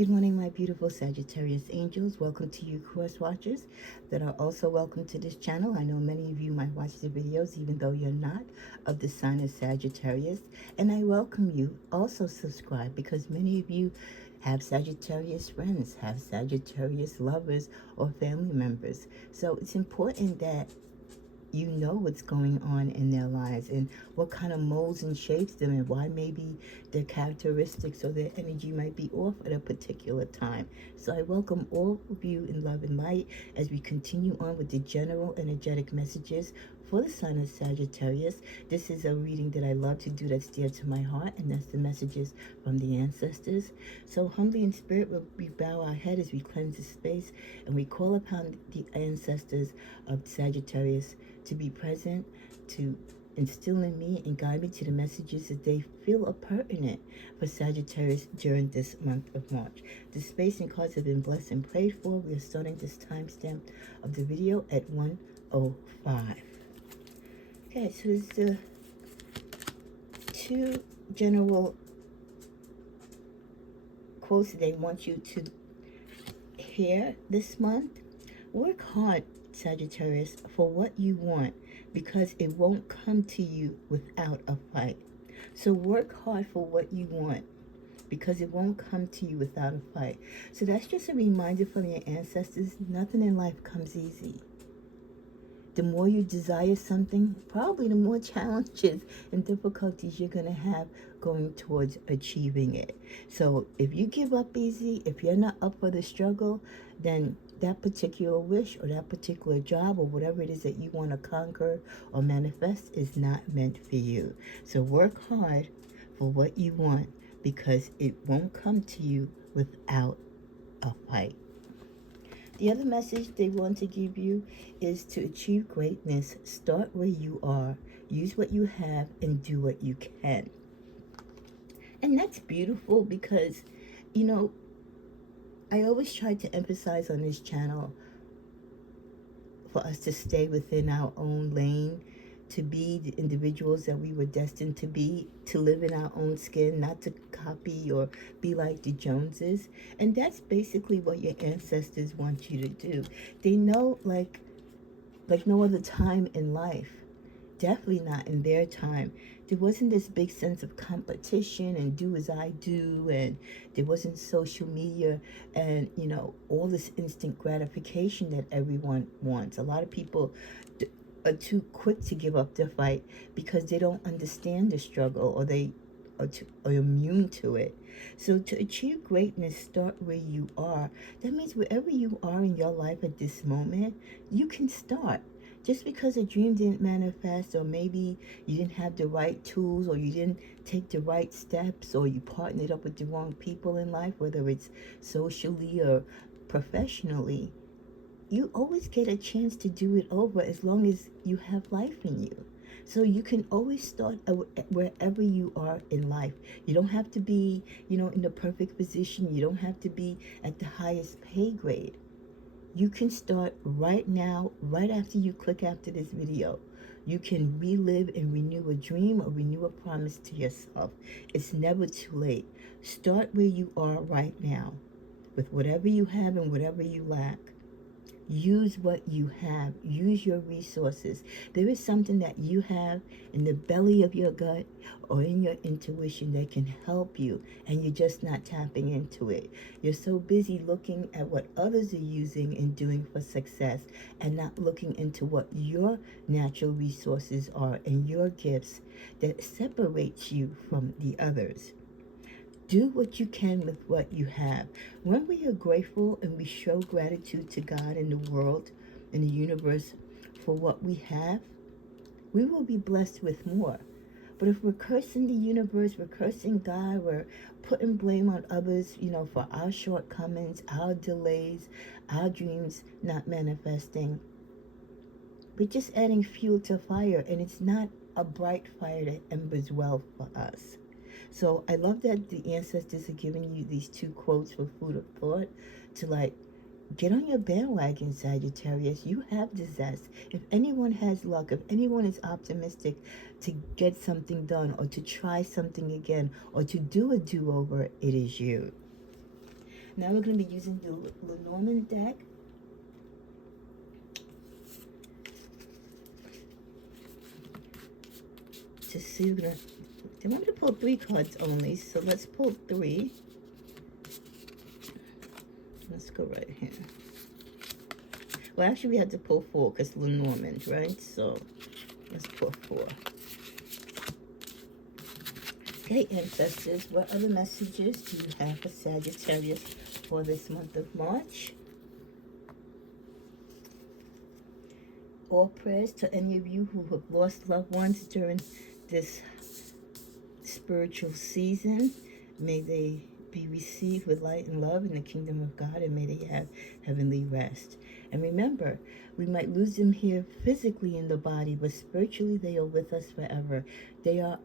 Good morning, my beautiful Sagittarius angels. Welcome to you, cross watchers that are also welcome to this channel. I know many of you might watch the videos, even though you're not of the sign of Sagittarius. And I welcome you. Also subscribe, because many of you have Sagittarius friends, have Sagittarius lovers or family members. So it's important that you know what's going on in their lives and what kind of molds and shapes them, and why maybe their characteristics or their energy might be off at a particular time. So I welcome all of you in love and light as we continue on with the general energetic messages for the sign of Sagittarius. This is a reading that I love to do, that's dear to my heart, and that's the messages from the ancestors. So humbly in spirit, we bow our head as we cleanse the space and we call upon the ancestors of Sagittarius to be present, to instill in me and guide me to the messages that they feel are pertinent for Sagittarius during this month of March. The space and cards have been blessed and prayed for. We are starting this timestamp of the video at 1:05. Okay, so there's the two general quotes that they want you to hear this month. Work hard, Sagittarius, for what you want, because it won't come to you without a fight. So work hard for what you want, because it won't come to you without a fight. So that's just a reminder from your ancestors. Nothing in life comes easy. The more you desire something, probably the more challenges and difficulties you're going to have going towards achieving it. So if you give up easy, if you're not up for the struggle, then that particular wish or that particular job or whatever it is that you want to conquer or manifest is not meant for you. So work hard for what you want, because it won't come to you without a fight. The other message they want to give you is to achieve greatness. Start where you are. Use what you have and do what you can. And that's beautiful, because, you know, I always try to emphasize on this channel for us to stay within our own lane, to be the individuals that we were destined to be, to live in our own skin, not to copy or be like the Joneses. And that's basically what your ancestors want you to do. They know, like no other time in life, definitely not in their time, there wasn't this big sense of competition and do as I do, and there wasn't social media and, you know, all this instant gratification that everyone wants. A lot of people are too quick to give up their fight because they don't understand the struggle, or they are immune to it. So to achieve greatness, start where you are. That means wherever you are in your life at this moment, you can start. Just because a dream didn't manifest, or maybe you didn't have the right tools, or you didn't take the right steps, or you partnered up with the wrong people in life, whether it's socially or professionally, you always get a chance to do it over as long as you have life in you. So you can always start wherever you are in life. You don't have to be, you know, in the perfect position. You don't have to be at the highest pay grade. You can start right now, right after you click after this video. You can relive and renew a dream or renew a promise to yourself. It's never too late. Start where you are right now, with whatever you have and whatever you lack. Use what you have. Use your resources. There is something that you have in the belly of your gut or in your intuition that can help you, and you're just not tapping into it. You're so busy looking at what others are using and doing for success, and not looking into what your natural resources are and your gifts that separates you from the others. Do what you can with what you have. When we are grateful and we show gratitude to God and the world and the universe for what we have, we will be blessed with more. But if we're cursing the universe, we're cursing God, we're putting blame on others, you know, for our shortcomings, our delays, our dreams not manifesting, we're just adding fuel to fire, and it's not a bright fire that embers well for us. So I love that the ancestors are giving you these two quotes for food of thought, to like, get on your bandwagon, Sagittarius. You have the zest. If anyone has luck, if anyone is optimistic to get something done, or to try something again, or to do a do-over, it is you. Now we're going to be using the Lenormand deck. To see, they want me to pull 3 cards only, so let's pull 3. Let's go right here. Well, actually, we had to pull 4 because Lenormand, right? So let's pull 4. Okay, ancestors, what other messages do you have for Sagittarius for this month of March? All prayers to any of you who have lost loved ones during this spiritual season. May they be received with light and love in the kingdom of God, and may they have heavenly rest. And remember, we might lose them here physically in the body, but spiritually they are with us forever. They are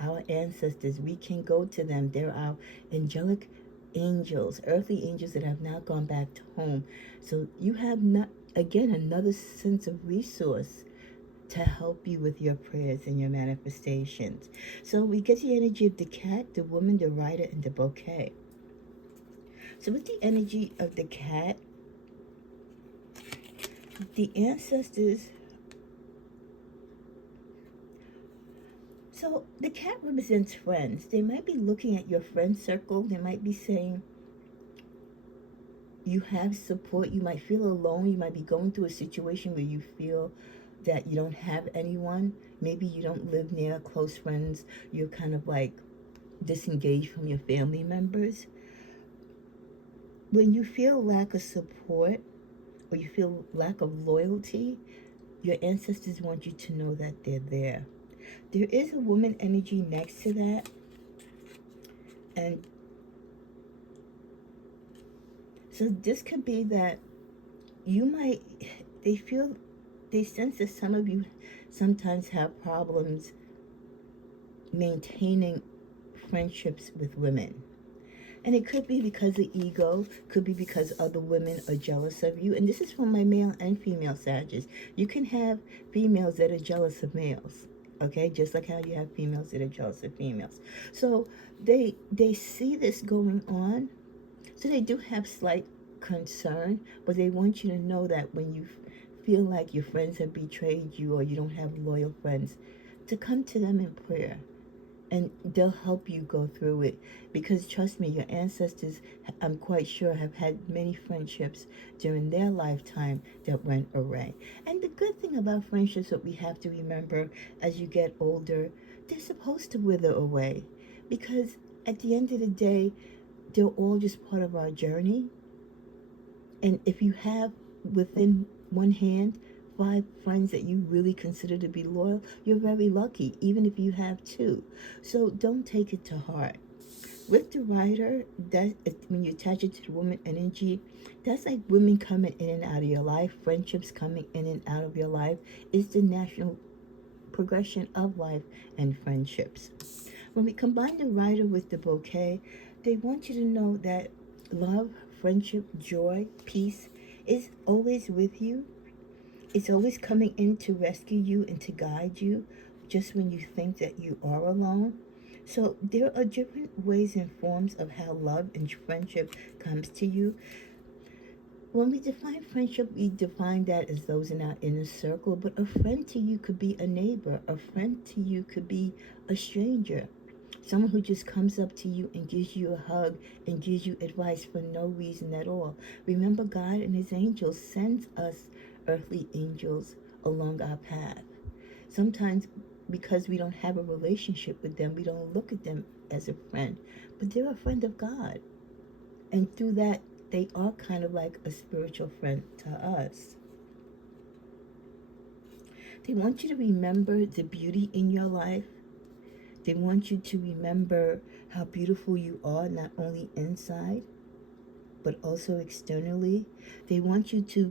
our ancestors. We can go to them. They're our angelic angels, earthly angels that have now gone back to home. So you have not, again, another sense of resource to help you with your prayers and your manifestations. So we get the energy of the cat, the woman, the rider, and the bouquet. So with the energy of the cat, the ancestors, so the cat represents friends. They might be looking at your friend circle. They might be saying, you have support. You might feel alone. You might be going through a situation where you feel that you don't have anyone. Maybe you don't live near close friends. You're kind of like disengaged from your family members. When you feel lack of support or you feel lack of loyalty, your ancestors want you to know that they're there. There is a woman energy next to that. And so this could be that you might, they sense that some of you sometimes have problems maintaining friendships with women. And it could be because of ego, could be because other women are jealous of you. And this is from my male and female Sagittarius. You can have females that are jealous of males, okay? Just like how you have females that are jealous of females. So they see this going on. So they do have slight concern, but they want you to know that when you feel like your friends have betrayed you or you don't have loyal friends, to come to them in prayer. And they'll help you go through it. Because trust me, your ancestors, I'm quite sure, have had many friendships during their lifetime that went awry. And the good thing about friendships that we have to remember as you get older, they're supposed to wither away. Because at the end of the day, they're all just part of our journey. And if you have within one hand 5 friends that you really consider to be loyal, you're very lucky, even if you have 2. So don't take it to heart. With the rider, that when you attach it to the woman energy, that's like women coming in and out of your life, friendships coming in and out of your life. It's the natural progression of life and friendships. When we combine the rider with the bouquet, they want you to know that love, friendship, joy, peace is always with you. It's always coming in to rescue you and to guide you just when you think that you are alone. So there are different ways and forms of how love and friendship comes to you. When we define friendship, we define that as those in our inner circle, but a friend to you could be a neighbor. A friend to you could be a stranger. Someone who just comes up to you and gives you a hug and gives you advice for no reason at all. Remember, God and his angels sends us earthly angels along our path. Sometimes because we don't have a relationship with them, we don't look at them as a friend, but they're a friend of God. And through that, they are kind of like a spiritual friend to us. They want you to remember the beauty in your life. They want you to remember how beautiful you are, not only inside, but also externally. They want you to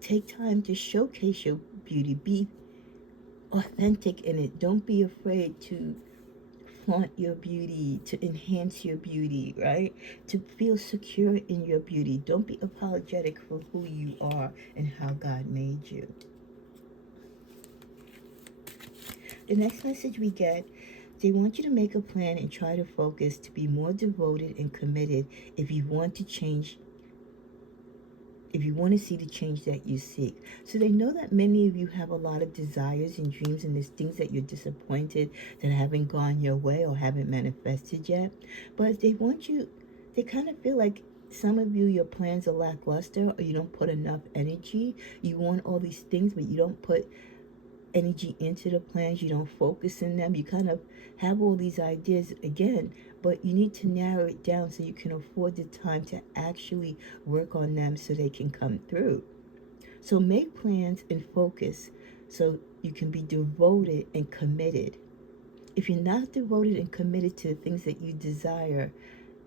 take time to showcase your beauty. Be authentic in it. Don't be afraid to flaunt your beauty, to enhance your beauty, right? To feel secure in your beauty. Don't be apologetic for who you are and how God made you. The next message we get, They want you to make a plan and try to focus to be more devoted and committed if you want to change, if you want to see the change that you seek. So they know that many of you have a lot of desires and dreams, and there's things that you're disappointed that haven't gone your way or haven't manifested yet. But they want you, they kind of feel like some of you, your plans are lackluster, or you don't put enough energy. You want all these things, but you don't put energy into the plans. You don't focus in them. You kind of have all these ideas again, but you need to narrow it down so you can afford the time to actually work on them so they can come through. So make plans and focus so you can be devoted and committed. If you're not devoted and committed to the things that you desire,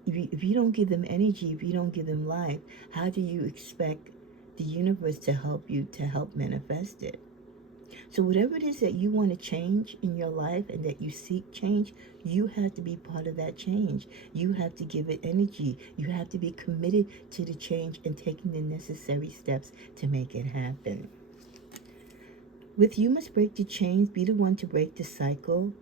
if you don't give them energy, if you don't give them life, how do you expect the universe to help you to help manifest it? So whatever it is that you want to change in your life and that you seek change, you have to be part of that change. You have to give it energy. You have to be committed to the change and taking the necessary steps to make it happen. With You Must Break the Chains, be the one to break the cycle.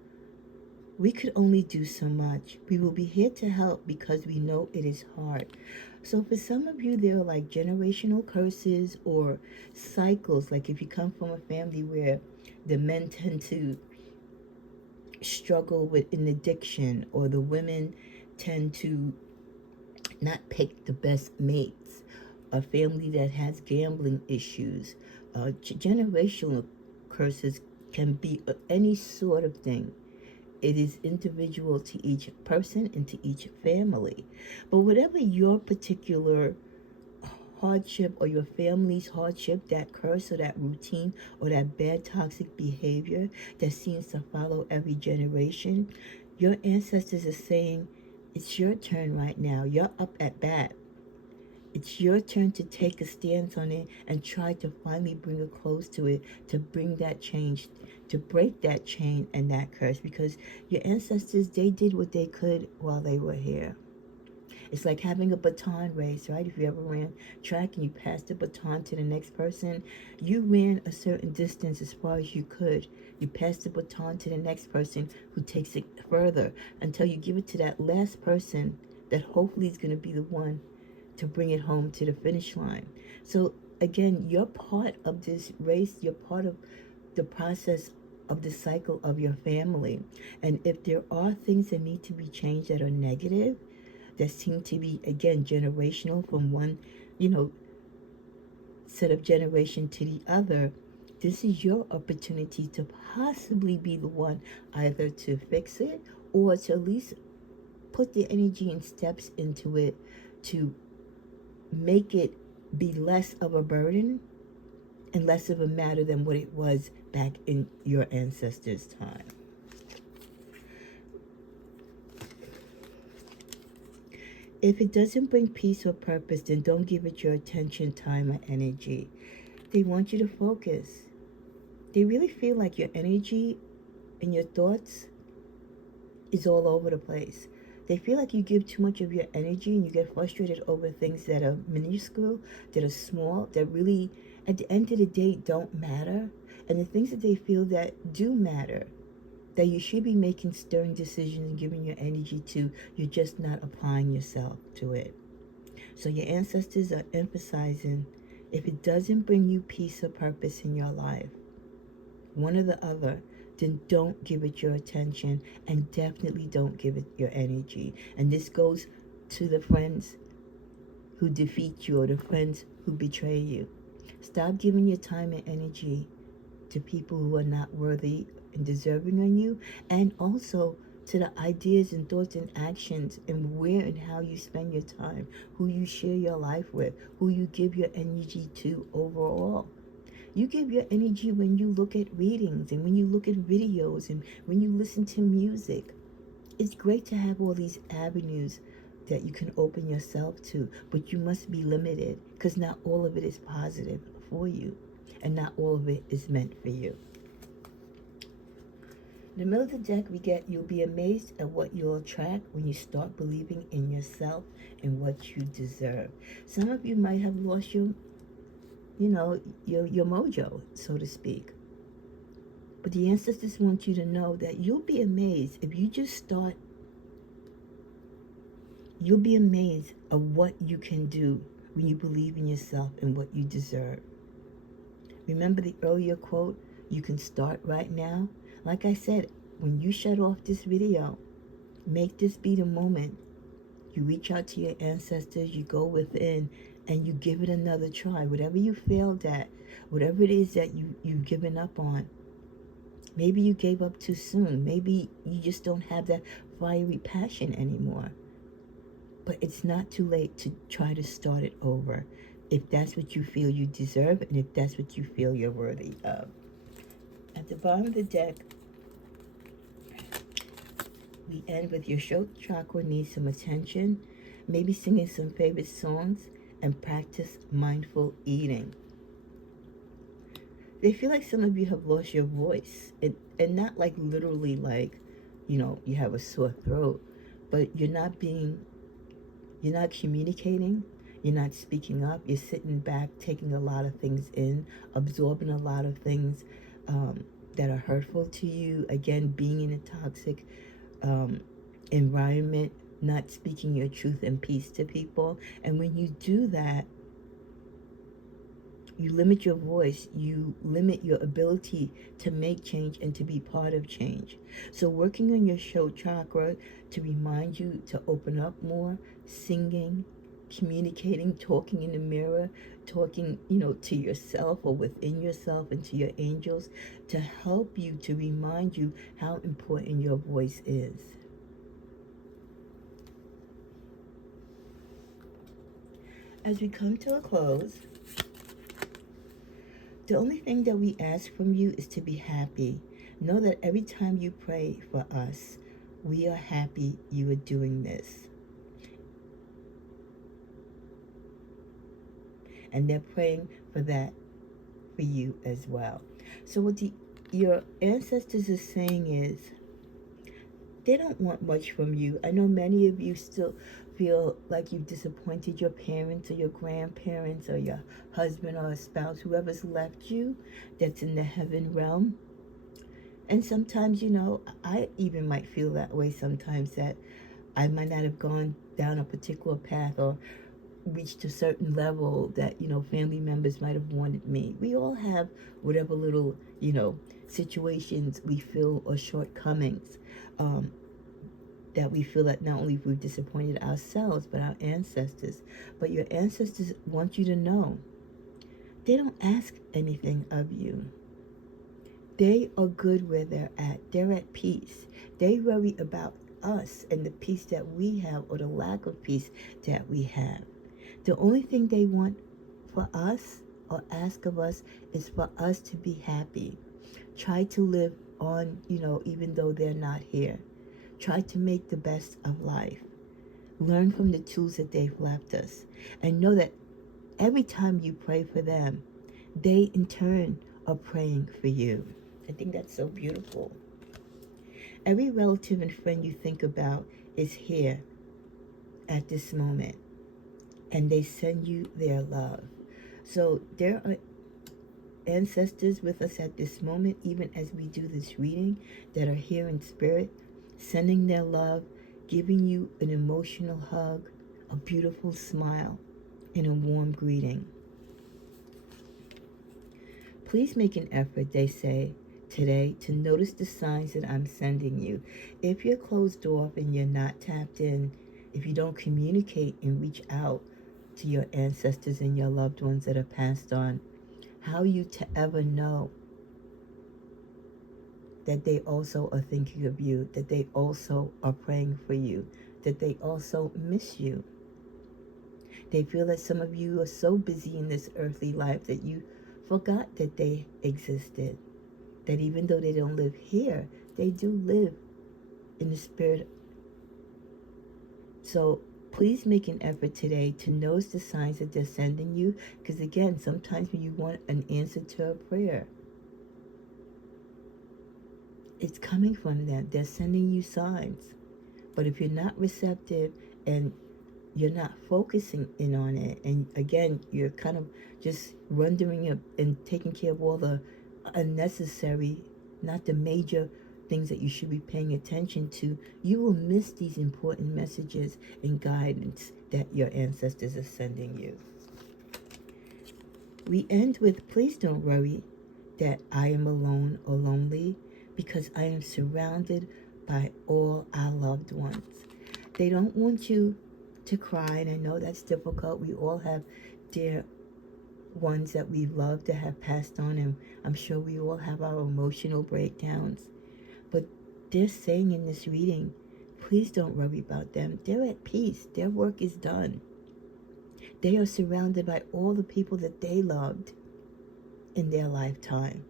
We could only do so much. We will be here to help because we know it is hard. So for some of you, there are like generational curses or cycles. Like if you come from a family where the men tend to struggle with an addiction, or the women tend to not pick the best mates, a family that has gambling issues, generational curses can be any sort of thing. It is individual to each person and to each family. But whatever your particular hardship or your family's hardship, that curse or that routine or that bad toxic behavior that seems to follow every generation, your ancestors are saying, it's your turn right now. You're up at bat. It's your turn to take a stance on it and try to finally bring a close to it, to bring that change, to break that chain and that curse, because your ancestors, they did what they could while they were here. It's like having a baton race, right? If you ever ran track and you passed the baton to the next person, you ran a certain distance as far as you could. You pass the baton to the next person who takes it further until you give it to that last person that hopefully is going to be the one to bring it home to the finish line. So again, you're part of this race. You're part of the process of the cycle of your family. And if there are things that need to be changed that are negative, that seem to be, again, generational from one, set of generation to the other, this is your opportunity to possibly be the one either to fix it or to at least put the energy and steps into it to make it be less of a burden and less of a matter than what it was back in your ancestors' time. If it doesn't bring peace or purpose, then don't give it your attention, time, or energy. They want you to focus. They really feel like your energy and your thoughts is all over the place. They feel like you give too much of your energy and you get frustrated over things that are minuscule, that are small, that really, at the end of the day, don't matter. And the things that they feel that do matter, that you should be making stern decisions and giving your energy to, you're just not applying yourself to it. So your ancestors are emphasizing, if it doesn't bring you peace or purpose in your life, one or the other, then don't give it your attention and definitely don't give it your energy. And this goes to the friends who defeat you or the friends who betray you. Stop giving your time and energy to people who are not worthy and deserving on you, and also to the ideas and thoughts and actions and where and how you spend your time, who you share your life with, who you give your energy to overall. You give your energy when you look at readings and when you look at videos and when you listen to music. It's great to have all these avenues that you can open yourself to, but you must be limited because not all of it is positive for you and not all of it is meant for you. In the middle of the deck, we get, you'll be amazed at what you'll attract when you start believing in yourself and what you deserve. Some of you might have lost your mojo, so to speak. But the ancestors want you to know that you'll be amazed if you just start. You'll be amazed of what you can do when you believe in yourself and what you deserve. Remember the earlier quote, you can start right now? Like I said, when you shut off this video, make this be the moment. You reach out to your ancestors, you go within, and you give it another try. Whatever you failed at, whatever it is that you've given up on, maybe you gave up too soon. Maybe you just don't have that fiery passion anymore. But it's not too late to try to start it over if that's what you feel you deserve and if that's what you feel you're worthy of. At the bottom of the deck, we end with your throat chakra needs some attention, maybe singing some favorite songs, and practice mindful eating. They feel like some of you have lost your voice, and not like literally like, you have a sore throat, but you're not communicating, you're not speaking up, you're sitting back, taking a lot of things in, absorbing a lot of things that are hurtful to you. Again, being in a toxic environment, not speaking your truth and peace to people. And when you do that, you limit your voice, you limit your ability to make change and to be part of change. So working on your throat chakra to remind you to open up more, singing, communicating, talking in the mirror, talking, to yourself or within yourself and to your angels to help you, to remind you how important your voice is. As we come to a close, the only thing that we ask from you is to be happy. Know that every time you pray for us, we are happy you are doing this. And they're praying for that for you as well. So what your ancestors are saying is, they don't want much from you. I know many of you still feel like you've disappointed your parents or your grandparents or your husband or a spouse, whoever's left you that's in the heaven realm. And sometimes, I even might feel that way sometimes, that I might not have gone down a particular path or reached a certain level that, family members might have wanted me. We all have whatever little, situations we feel or shortcomings that we feel that not only we've disappointed ourselves, but our ancestors. But your ancestors want you to know they don't ask anything of you. They are good where they're at. They're at peace. They worry about us and the peace that we have or the lack of peace that we have. The only thing they want for us or ask of us is for us to be happy. Try to live on, even though they're not here. Try to make the best of life. Learn from the tools that they've left us. And know that every time you pray for them, they in turn are praying for you. I think that's so beautiful. Every relative and friend you think about is here at this moment. And they send you their love. So there are ancestors with us at this moment, even as we do this reading, that are here in spirit, sending their love, giving you an emotional hug, a beautiful smile, and a warm greeting. Please make an effort, they say, today to notice the signs that I'm sending you. If you're closed off and you're not tapped in, if you don't communicate and reach out to your ancestors and your loved ones that are passed on, how are you to ever know that they also are thinking of you, that they also are praying for you, that they also miss you? They feel that some of you are so busy in this earthly life that you forgot that they existed, that even though they don't live here, they do live in the spirit. So please make an effort today to notice the signs that they're sending you, because again, sometimes when you want an answer to a prayer, it's coming from them. They're sending you signs. But if you're not receptive and you're not focusing in on it, and again, you're kind of just wondering and taking care of all the unnecessary not the major things that you should be paying attention to, you will miss these important messages and guidance that your ancestors are sending you. We end with, please don't worry that I am alone or lonely, because I am surrounded by all our loved ones. They don't want you to cry, and I know that's difficult. We all have dear ones that we love that have passed on, and I'm sure we all have our emotional breakdowns. But they're saying in this reading, please don't worry about them. They're at peace. Their work is done. They are surrounded by all the people that they loved in their lifetime.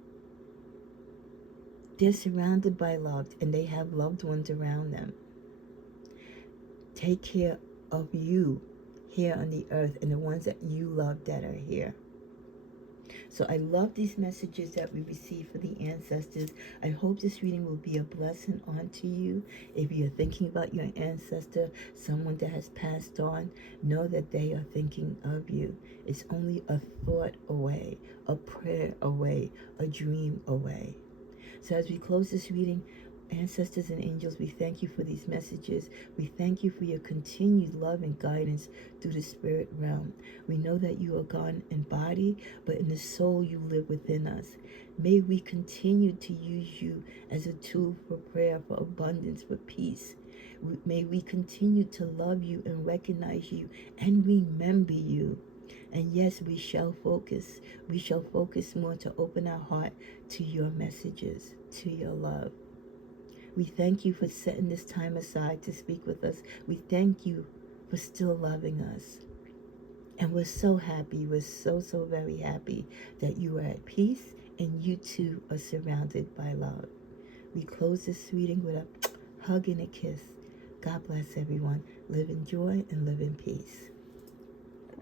They're surrounded by love, and they have loved ones around them. Take care of you here on the earth and the ones that you love that are here. So I love these messages that we receive for the ancestors. I hope this reading will be a blessing onto you. If you're thinking about your ancestor, someone that has passed on, know that they are thinking of you. It's only a thought away, a prayer away, a dream away. So as we close this reading, ancestors and angels, we thank you for these messages. We thank you for your continued love and guidance through the spirit realm. We know that you are gone in body, but in the soul you live within us. May we continue to use you as a tool for prayer, for abundance, for peace. May we continue to love you and recognize you and remember you. And yes, we shall focus. We shall focus more to open our heart to your messages, to your love. We thank you for setting this time aside to speak with us. We thank you for still loving us. And we're so happy, we're so very happy that you are at peace and you too are surrounded by love. We close this reading with a hug and a kiss. God bless everyone. Live in joy and live in peace.